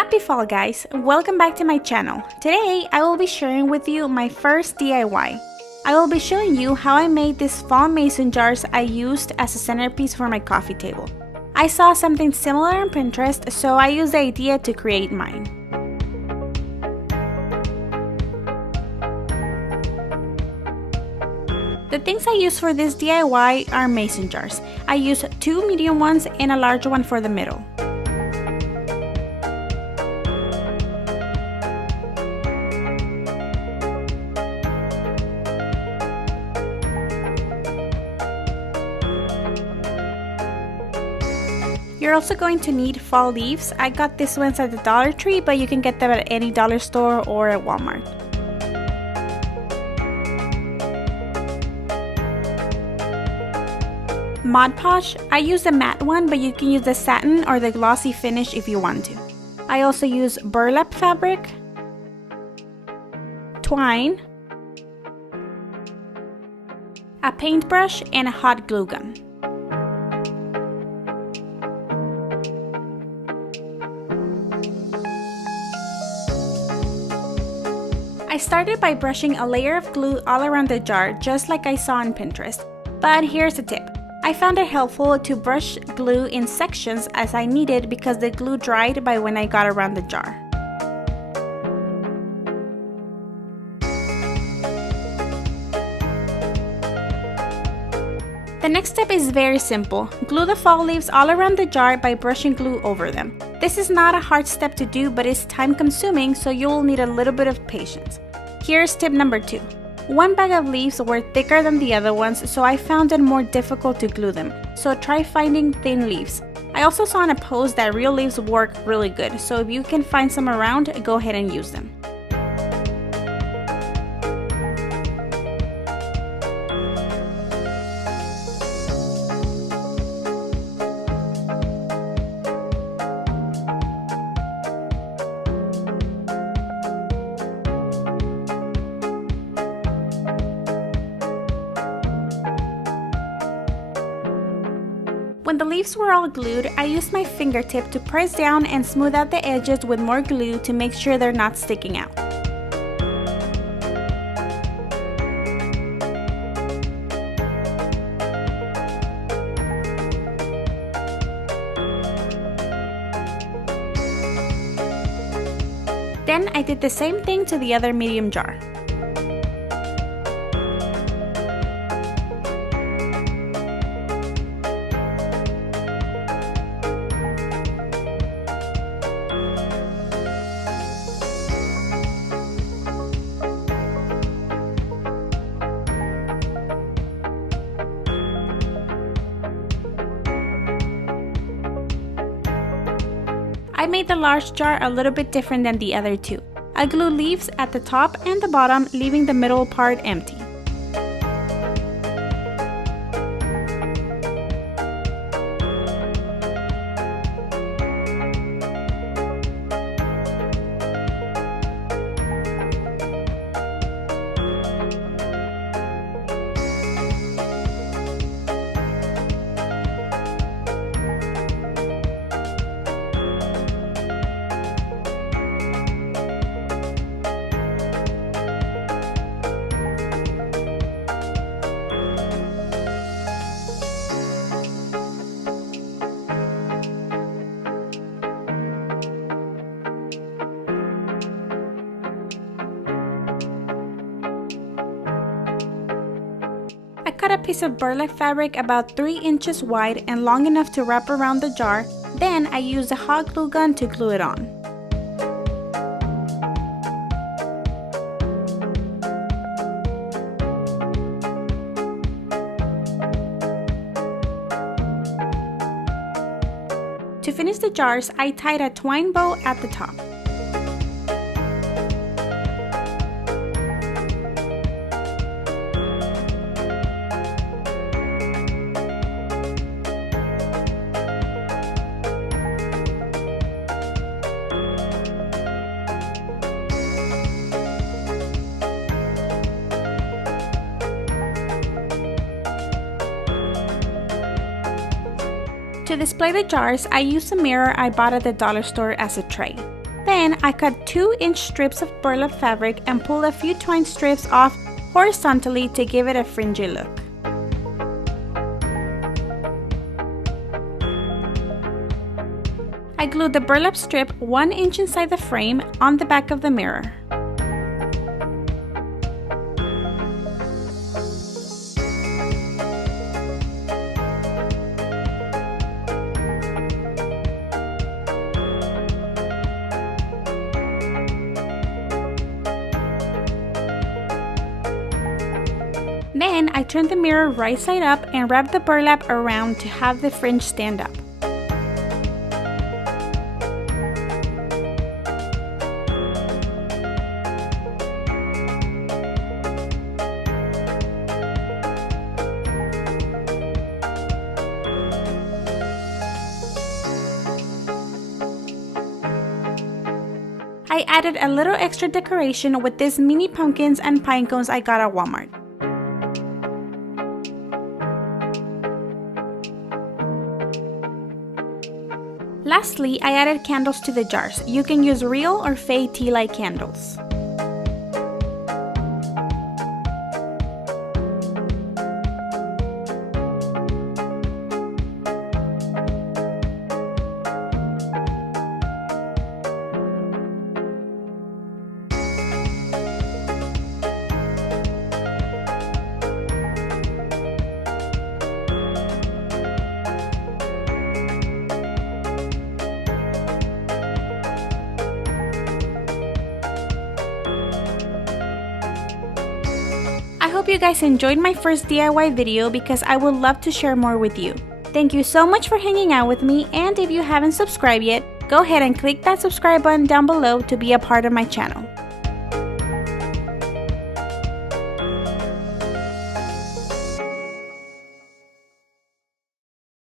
Happy fall, guys! Welcome back to my channel. Today I will be sharing with you my first DIY. I will be showing you how I made these fall mason jars I used as a centerpiece for my coffee table. I saw something similar on Pinterest, so I used the idea to create mine. The things I use for this DIY are mason jars. I used 2 medium ones and a large one for the middle. You're also going to need fall leaves. I got these ones at the Dollar Tree, but you can get them at any dollar store or at Walmart. Mod Podge. I use the matte one, but you can use the satin or the glossy finish if you want to. I also use Burlap Fabric, Twine, a paintbrush, and a hot glue gun. I started by brushing a layer of glue all around the jar, just like I saw on Pinterest. But here's a tip. I found it helpful to brush glue in sections as I needed because the glue dried by when I got around the jar. The next step is very simple. Glue the fall leaves all around the jar by brushing glue over them. This is not a hard step to do, but it's time consuming, so you will need a little bit of patience. Here's tip number 2. One bag of leaves were thicker than the other ones, so I found it more difficult to glue them. So try finding thin leaves. I also saw in a post that real leaves work really good, so if you can find some around, go ahead and use them. When the leaves were all glued, I used my fingertip to press down and smooth out the edges with more glue to make sure they're not sticking out. Then I did the same thing to the other medium jar. I made the large jar a little bit different than the other two. I glued leaves at the top and the bottom, leaving the middle part empty. I cut a piece of burlap fabric about 3 inches wide and long enough to wrap around the jar. Then I used a hot glue gun to glue it on. To finish the jars, I tied a twine bow at the top. To display the jars, I used a mirror I bought at the dollar store as a tray. Then I cut 2-inch strips of burlap fabric and pulled a few twine strips off horizontally to give it a fringy look. I glued the burlap strip 1 inch inside the frame on the back of the mirror. Then I turned the mirror right side up and wrapped the burlap around to have the fringe stand up. I added a little extra decoration with these mini pumpkins and pine cones I got at Walmart. Lastly, I added candles to the jars. You can use real or fake tea light candles. I hope you guys enjoyed my first DIY video because I would love to share more with you. Thank you so much for hanging out with me, and if you haven't subscribed yet, go ahead and click that subscribe button down below to be a part of my channel.